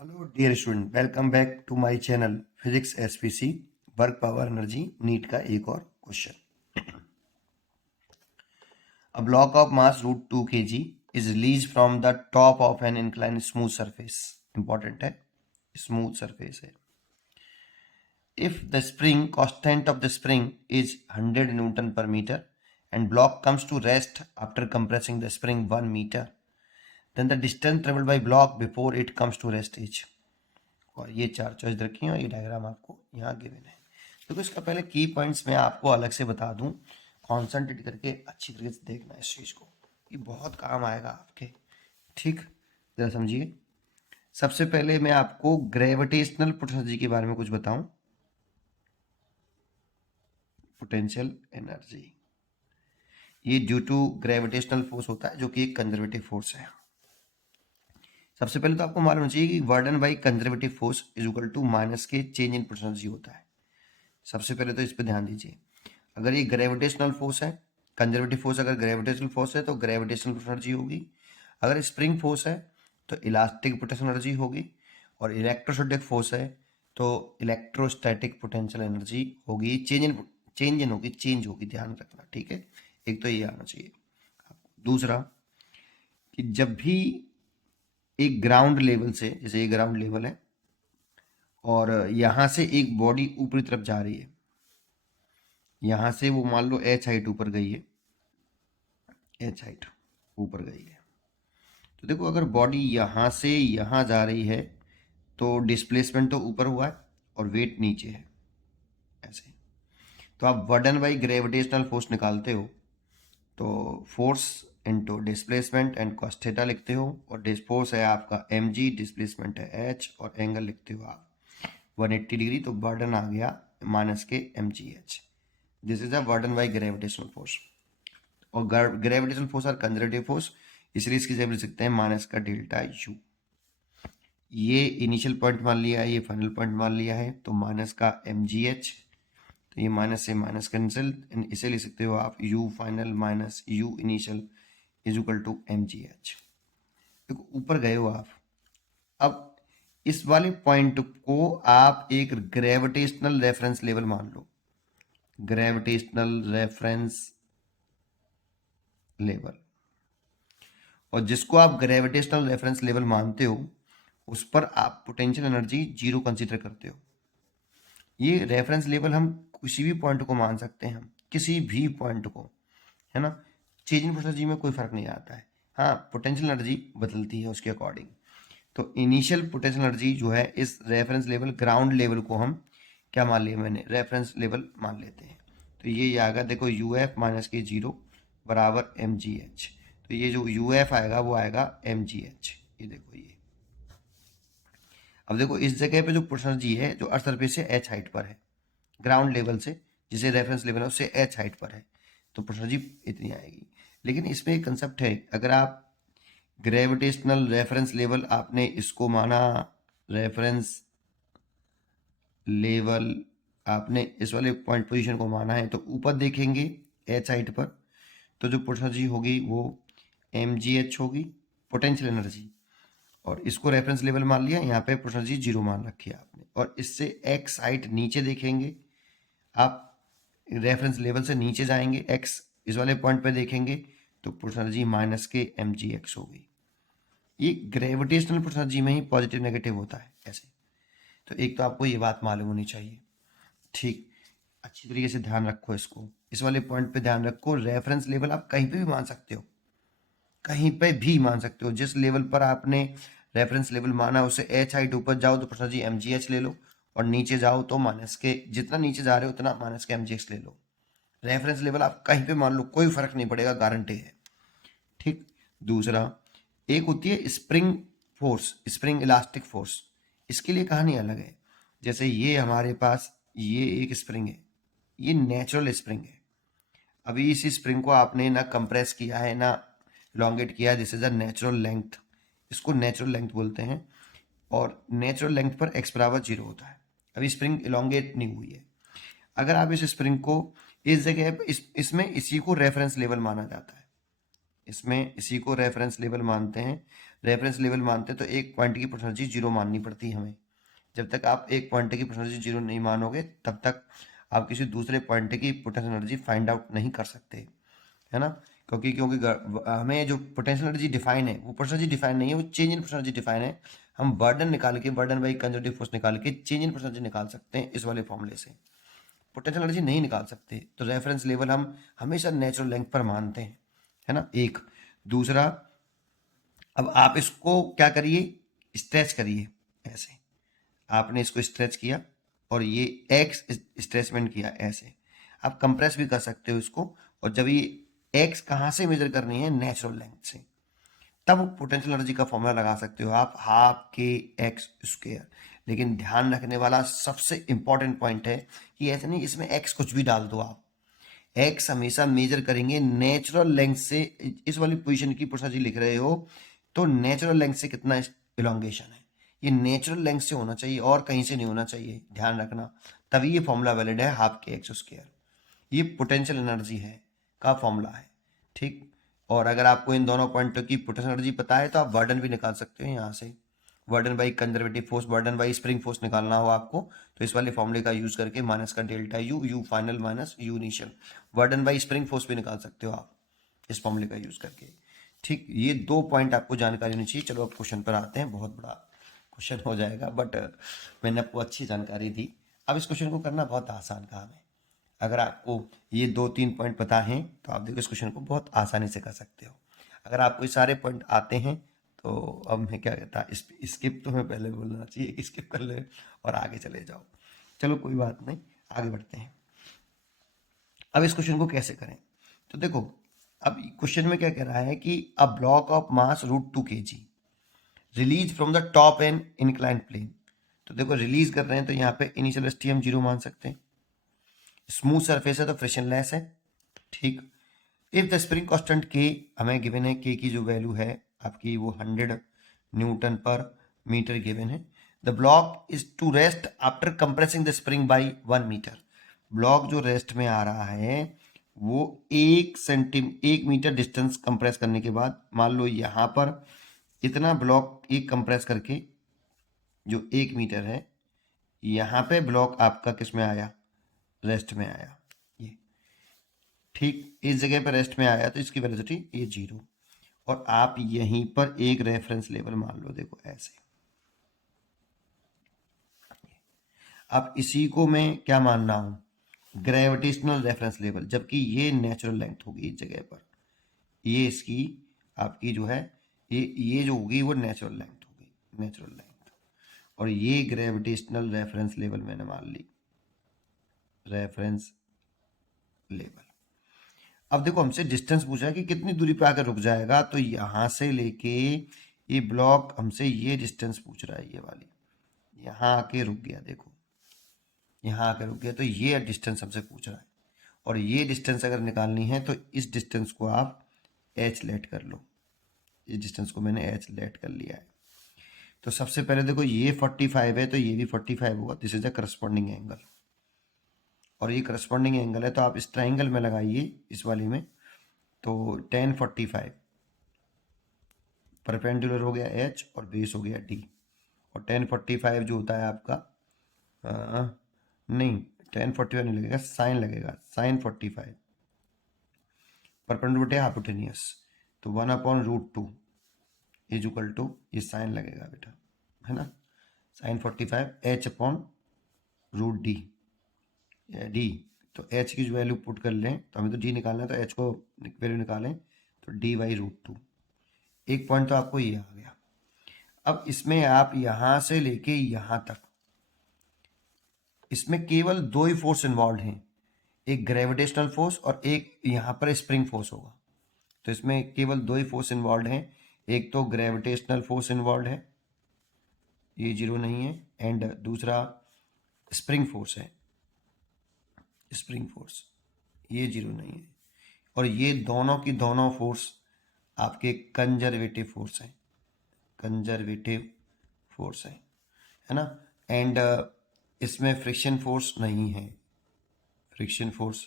Hello dear student, welcome back to my channel Physics SPC work power energy NEET का एक और question. A block of mass root 2 kg is released from the top of an inclined smooth surface. Important है, smooth surface है. If the spring constant of the spring is 100 Newton per meter and block comes to rest after compressing the spring 1 meter, then the distance traveled by block before it comes to rest is। और ये चार choice रखी हैं और ये diagram आपको यहाँ given है। देखो इसका पहले की पॉइंट्स मैं आपको अलग से बता दूं, कॉन्सेंट्रेट करके अच्छी तरीके से देखना इस चीज़ को, ये बहुत काम आएगा आपके। ठीक, जरा समझिए। सबसे पहले मैं आपको ग्रेविटेशनल पोटेंशियल के बारे में कुछ बताऊं। पोटेंशियल एनर्जी ये ड्यू टू ग्रेविटेशनल फोर्स होता है, जो कि एक कंजर्वेटिव फोर्स है। सबसे पहले तो आपको मालूम चाहिए कि work done by conservative force is equal to minus के चेंज इन पोटेंशियल होता है। सबसे पहले तो इस पर ध्यान दीजिए। अगर ये ग्रेविटेशनल फोर्स है, कंजर्वेटिव फोर्स अगर ग्रेविटेशनल फोर्स है तो ग्रेविटेशनल पोटेंशियल एनर्जी होगी। अगर स्प्रिंग फोर्स है तो इलास्टिक पोटेंशियल एनर्जी होगी। और इलेक्ट्रोस्टैटिक फोर्स है तो इलेक्ट्रोस्टैटिक पोटेंशियल एनर्जी होगी। चेंज होगी, ध्यान रखना। ठीक है, एक तो ये आना चाहिए। दूसरा कि जब भी एक ग्राउंड लेवल से, जैसे ये ग्राउंड लेवल है और यहां से एक बॉडी ऊपरी तरफ जा रही है, यहां से वो मान लो एच हाइट ऊपर गई है, एच हाइट ऊपर गई है, तो देखो अगर बॉडी यहां से यहां जा रही है तो डिस्प्लेसमेंट तो ऊपर हुआ है और वेट नीचे है, ऐसे। तो आप वर्डन बाई ग्रेविटेशनल फोर्स निकालते हो तो force into displacement and cos theta लिखते हो, और फोर्स है आपका mg, डिस्प्लेसमेंट है h, और एंगल लिखते हो आप 180 डिग्री, तो बर्डन आ गया माइनस के mgh। This is a burden by gravitational force. और ग्रेविटेशनल फोर्स और कंजर्वेटिव फोर्स, इसलिए इसकी जगह लिख सकते हैं माइनस का डेल्टा यू। ये इनिशियल पॉइंट मान लिया है, ये फाइनल पॉइंट मान लिया है, तो माइनस का mgh, तो ये माइनस से माइनस कैंसिल, इसे लिख सकते हो आप u final minus u initial is equal to mgh। देखो ऊपर गए हो आप। अब इस वाले पॉइंट को आप एक ग्रेविटेशनल रेफरेंस लेवल मान लो, ग्रेविटेशनल रेफरेंस लेवल। और जिसको आप ग्रेविटेशनल रेफरेंस लेवल मानते हो उस पर आप पोटेंशियल एनर्जी जीरो कंसीडर करते हो। ये रेफरेंस लेवल हम किसी भी पॉइंट को मान सकते हैं, हम किसी भी पॉइंट को, है ना। चेंज इन पोटेंशियल में कोई फर्क नहीं आता है, हाँ पोटेंशियल एनर्जी बदलती है उसके अकॉर्डिंग। तो इनिशियल पोटेंशियल एनर्जी जो है इस रेफरेंस लेवल ग्राउंड लेवल को हम क्या मान लिया, मैंने रेफरेंस लेवल मान लेते हैं। तो ये आएगा देखो यू एफ माइनस के जीरो बराबर एम जी एच। तो ये जो यू एफ आएगा वो आएगा एम जी एच। ये देखो ये। अब देखो इस जगह पे जो पोटेंशियल एनर्जी है जो अर्थ सरफेस से एच हाइट पर है, ग्राउंड लेवल से जिसे रेफरेंस लेवल है उससे एच हाइट पर है, तो पोटेंशियल एनर्जी इतनी आएगी। लेकिन इसमें एक कंसेप्ट है, अगर आप ग्रेविटेशनल रेफरेंस लेवल आपने इसको माना, रेफरेंस लेवल आपने इस वाले पॉइंट पोजीशन को माना है, तो ऊपर देखेंगे एच हाइट पर तो जो पोटेंशियल एनर्जी होगी वो एम जी एच होगी, पोटेंशियल एनर्जी। और इसको रेफरेंस लेवल मान लिया, यहाँ पे पोटेंशियल एनर्जी जीरो मान रखी है आपने। और इससे एक्स हाइट नीचे देखेंगे आप, रेफरेंस लेवल से नीचे जाएंगे, एक्स इस वाले पॉइंट पे देखेंगे तो पोटेंशियल एनर्जी माइनस के एम जी एक्स होगी। ये ग्रेविटेशनल पोटेंशियल एनर्जी में ही पॉजिटिव नेगेटिव होता है ऐसे। तो एक तो आपको ये बात मालूम होनी चाहिए। ठीक, अच्छी तरीके से ध्यान रखो इसको, इस वाले पॉइंट पे ध्यान रखो। रेफरेंस लेवल आप कहीं पे भी मान सकते हो, कहीं पे भी मान सकते हो। जिस लेवल पर आपने रेफरेंस लेवल माना उससे एच हाइट ऊपर जाओ तो potential energy M G H ले लो, और नीचे जाओ तो माइनस के, जितना नीचे जा रहे हो उतना माइनस के एम जी एक्स ले लो। रेफरेंस लेवल आप कहीं पे मान लो, कोई फर्क नहीं पड़ेगा, गारंटी है। ठीक, दूसरा एक होती है spring force, spring elastic force, इसके लिए कहानी अलग है। जैसे ये हमारे पास ये एक स्प्रिंग है, ये नेचुरल स्प्रिंग है। अभी इस स्प्रिंग को आपने ना कंप्रेस किया है ना लॉन्गेट किया है, this is a natural length, इसको नेचुरल लेंथ बोलते हैं। और नेचुरल लेंथ पर एक्स बराबर जीरो होता है। अभी स्प्रिंग इलोंगेट नहीं हुई है। अगर आप इस स्प्रिंग को इस जगह इसमें इसी को रेफरेंस लेवल माना जाता है, इसमें इसी को रेफरेंस लेवल मानते हैं। रेफरेंस लेवल मानते हैं तो एक पॉइंट की पोटेंशियल एनर्जी जीरो माननी पड़ती है हमें। जब तक आप एक पॉइंट की पोटेंशियल एनर्जी जीरो नहीं मानोगे तब तक आप किसी दूसरे पॉइंट की पोटेंशियल एनर्जी फाइंड आउट नहीं कर सकते, है ना। क्योंकि क्योंकि हमें जो पोटेंशियल एनर्जी डिफाइन है वो पोटेंशियल एनर्जी डिफाइन नहीं है, वो change in potential energy define है। हम बर्डन निकाल के, बर्डन बाई कंजर्वेटिव फोर्स निकाल के चेंज इन पोटेंशियल एनर्जी निकाल सकते हैं इस वाले फॉर्मूले से। पोटेंशियल एनर्जी नहीं निकाल सकते, तो रेफरेंस लेवल हम हमेशा नेचुरल लेंथ पर मानते हैं, है ना। एक दूसरा, अब आप इसको क्या करिए, स्ट्रेच करिए ऐसे। आपने इसको स्ट्रेच किया और ये एक्स स्ट्रेचमेंट किया ऐसे। आप कंप्रेस भी कर सकते हो इसको, और जब ये एक्स कहाँ से मेजर करनी है, नेचुरल लेंथ से, तब पोटेंशियल एनर्जी का फॉर्मूला लगा सकते हो आप, हाफ के एक्स स्क्वायर। लेकिन ध्यान रखने वाला सबसे इंपॉर्टेंट पॉइंट है कि ऐसे नहीं इसमें एक्स कुछ भी डाल दो आप, एक्स हमेशा मेजर करेंगे नेचुरल लेंथ से। इस वाली पोजीशन की पोटेंशियल एनर्जी लिख रहे हो तो नेचुरल लेंथ से कितना इलोंगेशन है, ये नेचुरल लेंथ से होना चाहिए और कहीं से नहीं होना चाहिए, ध्यान रखना। तभी ये फॉर्मूला वैलिड है, हाफ के एक्स स्क्वायर। ये पोटेंशियल एनर्जी है का फॉर्मूला है, ठीक। और अगर आपको इन दोनों पॉइंटों की पोटेंशियल एनर्जी पता है तो आप वर्डन भी निकाल सकते हो यहाँ से। Work done by conservative force, work done by spring force निकालना हो आपको तो इस वाले फॉर्मूले का यूज करके माइनस का delta U, you final minus you initial, वर्डन by spring force भी निकाल सकते हो आप इस फॉर्मूले का यूज करके, ठीक। ये दो पॉइंट आपको जानकारी होनी चाहिए। चलो अब क्वेश्चन पर आते हैं, बहुत बड़ा क्वेश्चन हो जाएगा बट मैंने आपको अच्छी जानकारी दी। अब इस क्वेश्चन को करना बहुत आसान काम है। अगर आपको ये दो तीन पॉइंट पता हैं तो आप देखो इस क्वेश्चन को बहुत आसानी से कर सकते हो। अगर आपको ये सारे पॉइंट आते हैं तो अब मैं क्या कहता, स्किप तो मैं पहले बोलना चाहिए कि स्किप कर ले और आगे चले जाओ। चलो कोई बात नहीं, आगे बढ़ते हैं। अब इस क्वेश्चन को कैसे करें, तो देखो अब क्वेश्चन में क्या कह रहा है कि a block of mass √2 kg release from the top and incline plane. तो देखो रिलीज कर रहे हैं तो यहाँ पे इनिशियल वेलोसिटी हम जीरो मान सकते हैं, स्मूथ सरफेस है तो फ्रिक्शन लेस है, ठीक। इफ द स्प्रिंग कांस्टेंट के हमें गिवन है, के की जो वैल्यू है आपकी वो 100 न्यूटन पर मीटर गिवन है। The block is to rest after compressing the spring by 1 metre. Block जो रेस्ट में आ रहा है वो 1 मीटर डिस्टेंस कंप्रेस करने के बाद, मान लो यहाँ पर इतना ब्लॉक एक कंप्रेस करके जो 1 मीटर है, यहाँ पे ब्लॉक आपका किस में आया, रेस्ट में आया, ये ठीक इस जगह पर रेस्ट में आया तो इसकी वेलोसिटी ये जीरो। और आप यहीं पर एक रेफरेंस लेवल मान लो, देखो ऐसे। अब इसी को मैं क्या मान रहा हूं, ग्रेविटेशनल रेफरेंस लेवल, जबकि ये नेचुरल लेंथ होगी इस जगह पर, ये इसकी आपकी जो है ये जो होगी वो नेचुरल लेंथ होगी, नेचुरल लेंथ। और ये ग्रेविटेशनल रेफरेंस लेवल मैंने मान ली, रेफरेंस लेवल। अब देखो हमसे डिस्टेंस पूछा है कि कितनी दूरी पे आकर रुक जाएगा, तो यहां से लेके ये ब्लॉक हमसे ये डिस्टेंस पूछ रहा है, ये वाली, यहाँ आके रुक गया, देखो यहाँ आके रुक गया, तो ये डिस्टेंस हमसे पूछ रहा है। और ये डिस्टेंस अगर निकालनी है तो इस डिस्टेंस को आप एच लेट कर लो, इस डिस्टेंस को मैंने एच लेट कर लिया है। तो सबसे पहले देखो ये 45 है तो ये भी 45 होगा, this is the corresponding angle. और ये करस्पॉन्डिंग एंगल है तो आप इस ट्राइंगल में लगाइए, इस वाली में, तो tan 45 परपेंडिकुलर हो गया एच और बेस हो गया डी। और tan 45 जो होता है आपका नहीं tan 45 नहीं लगेगा, साइन लगेगा, साइन 45 परपेंडिकुलर हाइपोटेनियस, तो 1/√2 इज इक्वल टू ये साइन लगेगा बेटा, है ना, साइन 45 h/√d डी। तो h की जो वैल्यू पुट कर लें, तो हमें तो d निकालना है तो h को वैल्यू निकालें तो d/√2। एक पॉइंट तो आपको ये आ गया। अब इसमें आप यहां से लेके यहां तक, इसमें केवल दो ही फोर्स इन्वॉल्व हैं, एक ग्रेविटेशनल फोर्स और एक यहां पर स्प्रिंग फोर्स होगा। तो इसमें केवल दो ही फोर्स इन्वॉल्व हैं, एक तो ग्रेविटेशनल फोर्स इन्वॉल्व है, ये जीरो नहीं है, एंड दूसरा स्प्रिंग फोर्स है, स्प्रिंग फोर्स ये जीरो नहीं है। और ये दोनों की दोनों फोर्स आपके कंजर्वेटिव फोर्स हैं, कंजर्वेटिव फोर्स है ना। एंड इसमें फ्रिक्शन फोर्स नहीं है, फ्रिक्शन फोर्स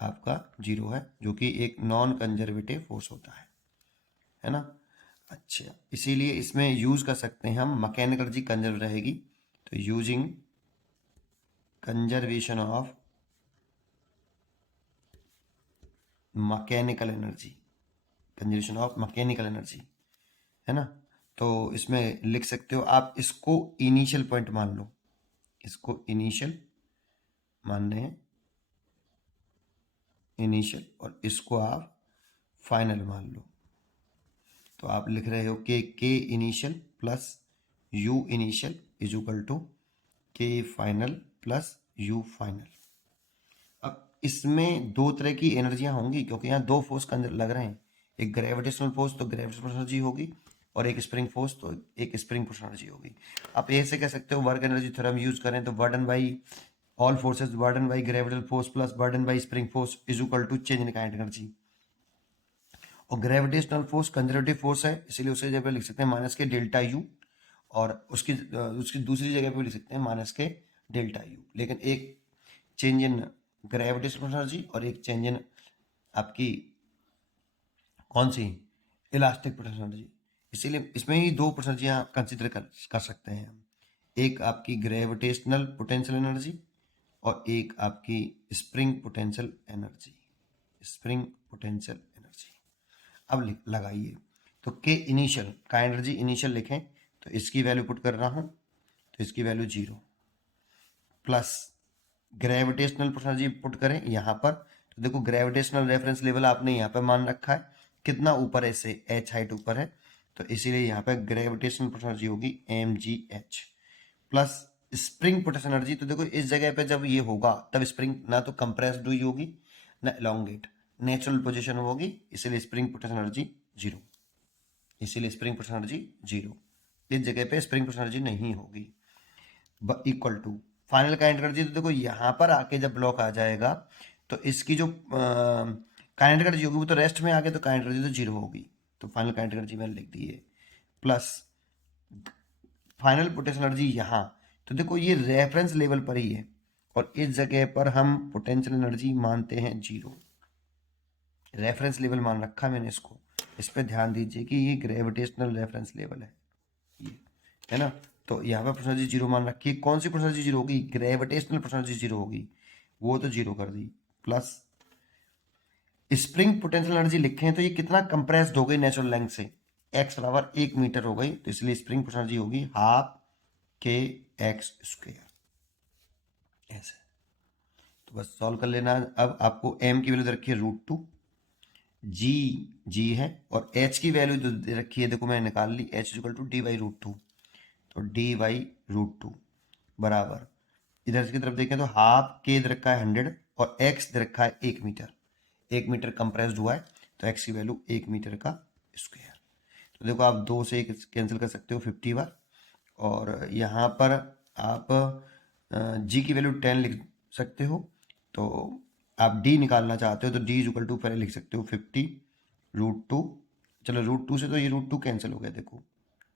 आपका जीरो है, जो कि एक नॉन कंजर्वेटिव फोर्स होता है ना। अच्छा, इसीलिए इसमें यूज कर सकते हैं हम मैकेनिकल एनर्जी कंजर्व रहेगी, तो using conservation of mechanical energy, conservation of mechanical energy, है ना। तो इसमें लिख सकते हो आप, इसको इनिशियल पॉइंट मान लो, इसको इनिशियल मानने हैं, इनिशियल, और इसको आप फाइनल मान लो। तो आप लिख रहे हो कि K initial plus U initial is equal to K final plus U final. अब इसमें दो तरह की एनर्जियां होंगी, क्योंकि यहाँ दो फोर्स लग रहे हैं, एक ग्रेविटेशनल फोर्स तो ग्रेविटेशनल एनर्जी होगी, और एक स्प्रिंग फोर्स तो एक स्प्रिंग फोर्स एनर्जी होगी। आप ऐसे कह सकते हो वर्क एनर्जी थ्योरम यूज करें तो work done by all forces, work done by gravitational force plus work done by spring force is equal to change in kinetic energy. और ग्रेविटेशनल फोर्स कंजर्वेटिव फोर्स है, इसीलिए उसे जगह पे लिख सकते हैं माइनस के डेल्टा यू, और उसकी दूसरी जगह पे लिख सकते हैं माइनस के डेल्टा यू। लेकिन एक चेंज इन ग्रेविटेशनल एनर्जी और एक चेंज इन आपकी कौन सी इलास्टिक पोटेंशियल एनर्जी, इसीलिए इसमें ही दो एनर्जियां कंसिडर कर सकते हैं हम, एक आपकी ग्रेविटेशनल पोटेंशियल एनर्जी और एक आपकी spring potential energy, spring potential energy. अब लगाइए, तो के इनिशियल का एनर्जी इनिशियल लिखें तो इसकी वैल्यू पुट कर रहा हूं, तो इसकी value 0 plus gravitational energy put करें यहां पर, तो देखो ग्रेविटेशनल रेफरेंस लेवल आपने यहां पर मान रखा है, कितना ऊपर है इससे, h हाइट ऊपर है, तो इसीलिए यहाँ पे ग्रेविटेशनल एनर्जी होगी mgh plus spring potential energy. तो देखो इस जगह पे जब ये होगा तब स्प्रिंग ना तो कंप्रेस्ड हुई होगी ना एलोंगेट, नेचुरल पोजीशन होगी, इसीलिए स्प्रिंग पोटेंशियल एनर्जी 0, इसीलिए स्प्रिंग पोटेंशियल एनर्जी 0, इस जगह पे स्प्रिंग पोटेंशियल एनर्जी नहीं होगी। Equal to final kinetic energy, तो देखो यहाँ पर आके जब ब्लॉक आ जाएगा तो इसकी जो काइनेटिक एनर्जी होगी वो तो रेस्ट में आके तो काइनेटिक एनर्जी तो 0 होगी, तो फाइनल काइनेटिक एनर्जी मैंने लिख दी है प्लस फाइनल पोटेंशियल एनर्जी यहाँ, तो देखो ये रेफरेंस लेवल पर ही है और इस जगह पर हम पोटेंशियल एनर्जी मानते हैं 0, रेफरेंस लेवल मान रखा मैंने इसको, इस पर ध्यान दीजिए कि ये ग्रेविटेशनल रेफरेंस लेवल है ये, है ना। तो यहाँ पर पोटेंशियल एनर्जी 0 मान रखी है, कौन सी पोटेंशियल एनर्जी 0 होगी, ग्रेविटेशनल पोटेंशियल एनर्जी 0 होगी, वो तो 0 कर दी, प्लस स्प्रिंग पोटेंशियल एनर्जी लिखें तो ये कितना कंप्रेस्ड हो गई नेचुरल लेंथ से, x बराबर 1 मीटर हो गई, तो इसलिए स्प्रिंग पोटेंशियल एनर्जी होगी हाफ के एक्स स्क्वायर, ऐसे। तो बस सॉल्व कर लेना। अब आपको m की वैल्यू दे रखी है √2, g है, और h की वैल्यू जो दे रखी है देखो मैंने निकाल ली, h इक्वल टू dy√2, तो dy√2 बराबर, इधर की तरफ देखें तो हाफ के दे रखा है 100 और x दे रखा है 1 मीटर, 1 मीटर कंप्रेस्ड हुआ है तो x की वैल्यू 1 मीटर का स्क्वायर। तो देखो आप 2 से 1 कैंसिल कर सकते हो 50 बार, और यहाँ पर आप g की वैल्यू 10 लिख सकते हो, तो आप d निकालना चाहते हो तो d इक्वल टू पहले लिख सकते हो 50√2, चलो √2 से तो ये √2 कैंसिल हो गया, देखो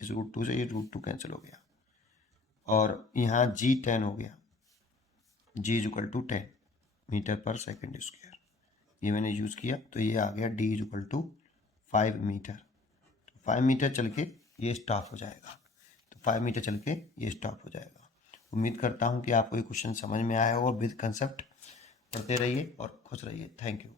इस √2 से ये √2 कैंसिल हो गया, और यहाँ g 10 हो गया, g इक्वल टू 10 मीटर पर सेकेंड स्क्वायर, ये मैंने यूज़ किया तो ये आ गया d इक्वल टू 5 मीटर, तो 5 मीटर चल के ये स्टॉप हो जाएगा, तो 5 मीटर चल के ये स्टॉप हो जाएगा। उम्मीद करता हूँ कि आपको ये क्वेश्चन समझ में आया होगा, विद कंसेप्ट पढ़ते रहिए और खुश रहिए। Thank you.